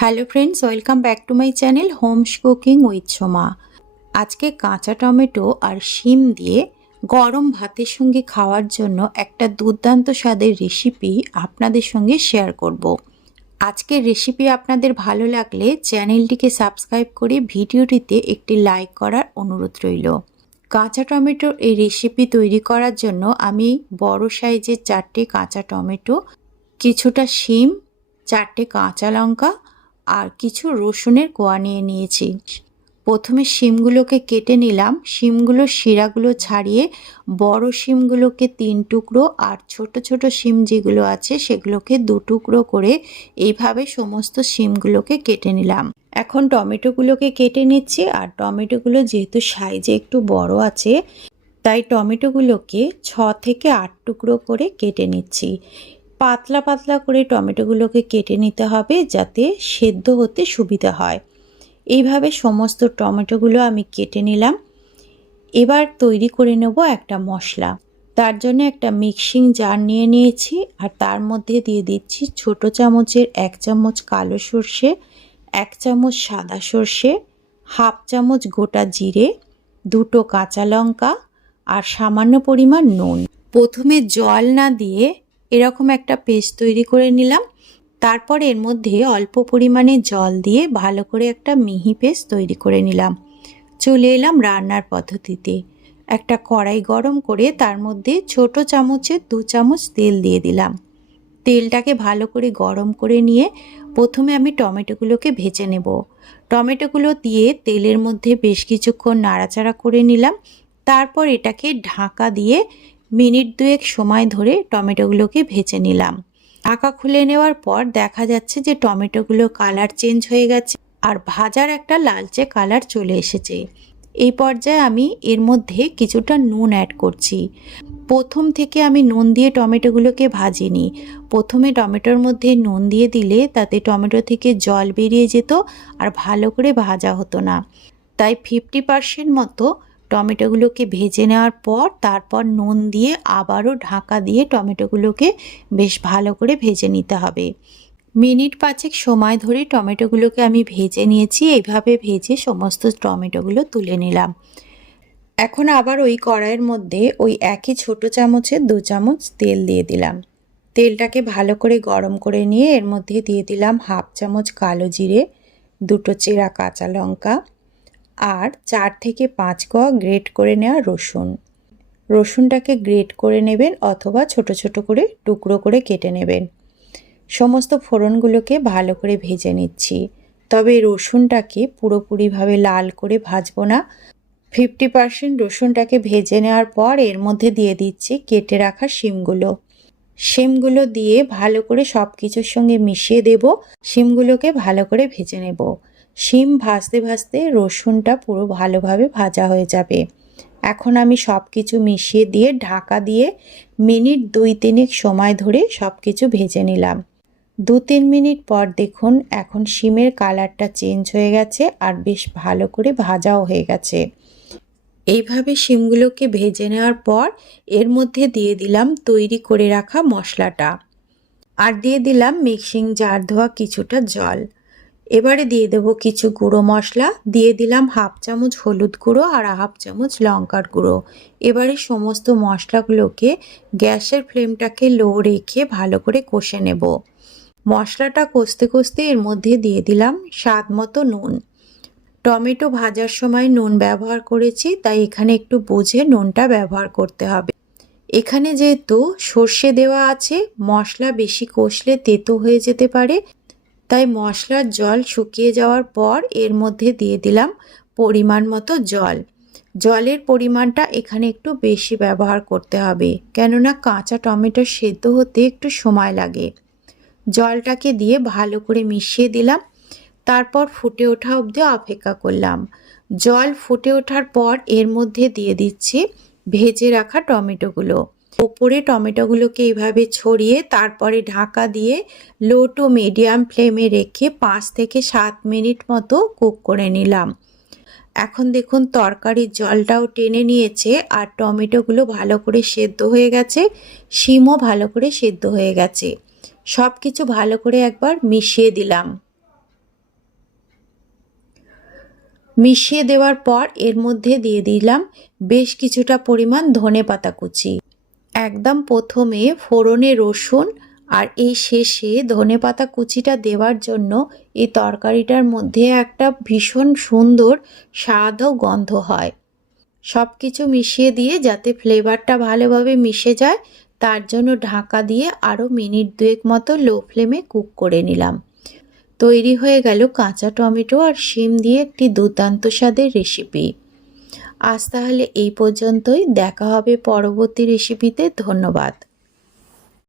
Hello friends, welcome back to my channel Holmes cooking with Soma. আজকে কাঁচা tomato আর শিম দিয়ে গরম ভাতের সঙ্গে খাওয়ার জন্য একটা দুর্দান্ত স্বাদের রেসিপি আপনাদের সঙ্গে শেয়ার করব। আজকের রেসিপি আপনাদের ভালো লাগলে চ্যানেলটিকে সাবস্ক্রাইব করে ভিডিওটিতে একটি লাইক করার অনুরোধ রইল। কাঁচা টমেটোর এই রেসিপি তৈরি করার জন্য আমি বড় সাইজের 4টে কাঁচা টমেটো, কিছুটা শিম, 4টে কাঁচা লঙ্কা আর কিছু রসুনের কোয়া নিয়ে নিয়েছি। প্রথমে শিমগুলোকে কেটে নিলাম। শিমগুলোর শিরাগুলো ছাড়িয়ে বড় শিমগুলোকে 3 টুকরো আর ছোট ছোট শিম যেগুলো আছে সেগুলোকে 2 টুকরো করে এইভাবে সমস্ত শিমগুলোকে কেটে নিলাম। এখন টমেটোগুলোকে কেটে নিচ্ছি। আর টমেটোগুলো যেহেতু সাইজে একটু বড় আছে তাই টমেটোগুলোকে 6 থেকে 8 টুকরো করে কেটে নিচ্ছি। পাতলা পাতলা করে টমেটোগুলোকে কেটে নিতে হবে যাতে সেদ্ধ হতে সুবিধা হয়। এইভাবে সমস্ত টমেটোগুলো আমি কেটে নিলাম। এবার তৈরি করে নেব একটা মশলা। তার জন্য একটা মিক্সিং জার নিয়ে নিয়েছি আর তার মধ্যে দিয়ে দিচ্ছি ছোট চামচের 1 চামচ কালো সর্ষে, 1 চামচ সাদা সর্ষে, হাফ চামচ গোটা জিরে, 2টো কাঁচা লঙ্কা আর সামান্য পরিমাণ নুন। প্রথমে জল না দিয়ে এরকম একটা পেস্ট তৈরি করে নিলাম। তারপর এর মধ্যে অল্প পরিমাণে জল দিয়ে ভালো করে একটা মিহি পেস্ট তৈরি করে নিলাম। চলে এলাম রান্নার পদ্ধতিতে। একটা কড়াই গরম করে তার মধ্যে ছোট চামচের 2 চামচ তেল দিয়ে দিলাম। তেলটাকে ভালো করে গরম করে নিয়ে প্রথমে আমি টমেটোগুলোকে ভেজে নেব। টমেটোগুলো দিয়ে তেলের মধ্যে বেশ কিছুক্ষণ নাড়াচাড়া করে নিলাম। তারপর এটাকে ঢাকা দিয়ে মিনিট 2 সময় ধরে টমেটোগুলোকে ভেজে নিলাম। ঢাকা খুলে নেওয়ার পর দেখা যাচ্ছে যে টমেটোগুলো কালার চেঞ্জ হয়ে গেছে আর ভাজার একটা লালচে কালার চলে এসেছে। এই পর্যায়ে আমি এর মধ্যে কিছুটা নুন অ্যাড করছি। প্রথম থেকে আমি নুন দিয়ে টমেটোগুলোকে ভাজিনি। প্রথমে টমেটোর মধ্যে নুন দিয়ে দিলে তাতে টমেটো থেকে জল বেরিয়ে যেত আর ভালো করে ভাজা হতো না। তাই 50% মতো টমেটোগুলোকে ভেজে নেওয়ার পর তারপর নুন দিয়ে আবারও ঢাকা দিয়ে টমেটোগুলোকে বেশ ভালো করে ভেজে নিতে হবে। মিনিট 5 সময় ধরে টমেটোগুলোকে আমি ভেজে নিয়েছি। এইভাবে ভেজে সমস্ত টমেটোগুলো তুলে নিলাম। এখন আবার ওই কড়াইয়ের মধ্যে ওই একই ছোট চামচের 2 চামচ তেল দিয়ে দিলাম। তেলটাকে ভালো করে গরম করে নিয়ে এর মধ্যে দিয়ে দিলাম হাফ চামচ কালো জিরে, 2টো চেরা কাঁচা লঙ্কা আর 4 থেকে 5 কোয়া গ্রেট করে নেওয়া রসুন। রসুনটাকে গ্রেট করে নেবেন অথবা ছোট ছোট করে টুকরো করে কেটে নেবেন। সমস্ত ফোড়নগুলোকে ভালো করে ভেজে নিচ্ছি। তবে রসুনটাকে পুরোপুরিভাবে লাল করে ভাজবো না। 50% রসুনটাকে ভেজে নেওয়ার পর এর মধ্যে দিয়ে দিচ্ছি কেটে রাখা শিমগুলো। শিমগুলো দিয়ে ভালো করে সব কিছুর সঙ্গে মিশিয়ে দেব। শিমগুলোকে ভালো করে ভেজে নেব। শিম ভাজতে ভাজতে রসুনটা পুরো ভালোভাবে ভাজা হয়ে যাবে। এখন আমি সব কিছু মিশিয়ে দিয়ে ঢাকা দিয়ে মিনিট 2-3 সময় ধরে সব কিছু ভেজে নিলাম। 2-3 মিনিট পর দেখুন এখন শিমের কালারটা চেঞ্জ হয়ে গেছে আর বেশ ভালো করে ভাজাও হয়ে গেছে। এইভাবে শিমগুলোকে ভেজে নেওয়ার পর এর মধ্যে দিয়ে দিলাম তৈরি করে রাখা মশলাটা আর দিয়ে দিলাম মিক্সিং জার ধোয়া কিছুটা জল। এবারে দিয়ে দেব কিছু গুঁড়ো মশলা, দিয়ে দিলাম হাফ চামচ হলুদ গুঁড়ো আর হাফ চামচ লঙ্কার গুঁড়ো। এবারে সমস্ত মশলাগুলোকে গ্যাসের ফ্লেমটাকে লো রেখে ভালো করে কষে নেব। মশলাটা কষতে কষতে এর মধ্যে দিয়ে দিলাম স্বাদ মতো নুন। টমেটো ভাজার সময় নুন ব্যবহার করেছি তাই এখানে একটু বুঝে নুনটা ব্যবহার করতে হবে। এখানে যেহেতু সর্ষে দেওয়া আছে, মশলা বেশি কষলে তেতো হয়ে যেতে পারে, তাই মশলার জল শুকিয়ে যাওয়ার পর এর মধ্যে দিয়ে দিলাম পরিমাণ মতো জল। জলের পরিমাণটা এখানে একটু বেশি ব্যবহার করতে হবে, কেননা কাঁচা টমেটো সেদ্ধ হতে একটু সময় লাগে। জলটাকে দিয়ে ভালো করে মিশিয়ে দিলাম। তারপর ফুটে ওঠা অবধি অপেক্ষা করলাম। জল ফুটে ওঠার পর এর মধ্যে দিয়ে দিচ্ছি ভেজে রাখা টমেটোগুলো। ওপরে টমেটোগুলোকে এইভাবে ছড়িয়ে তারপরে ঢাকা দিয়ে লো টু মিডিয়াম ফ্লেমে রেখে 5 থেকে 7 মিনিট মতো কুক করে নিলাম। এখন দেখুন তরকারির জলটাও টেনে নিয়েছে আর টমেটোগুলো ভালো করে সেদ্ধ হয়ে গেছে, শিমও ভালো করে সেদ্ধ হয়ে গেছে। সব কিছু ভালো করে একবার মিশিয়ে দিলাম। মিশিয়ে দেওয়ার পর এর মধ্যে দিয়ে দিলাম বেশ কিছুটা পরিমাণ ধনেপাতা কুচি। একদম প্রথমে ফোড়নে রসুন আর এই শেষে ধনেপাতা কুচিটা দেওয়ার জন্য এই তরকারিটার মধ্যে একটা ভীষণ সুন্দর স্বাদ ও গন্ধ হয়। সব কিছু মিশিয়ে দিয়ে যাতে ফ্লেভারটা ভালোভাবে মিশে যায় তার জন্য ঢাকা দিয়ে আরও মিনিট 2 মতো লো ফ্লেমে কুক করে নিলাম। তৈরি হয়ে গেল কাঁচা টমেটো আর শিম দিয়ে একটি দুর্দান্ত স্বাদের রেসিপি। আজ তাহলে এই পর্যন্তই, দেখা হবে পরবর্তী রেসিপিতে। ধন্যবাদ।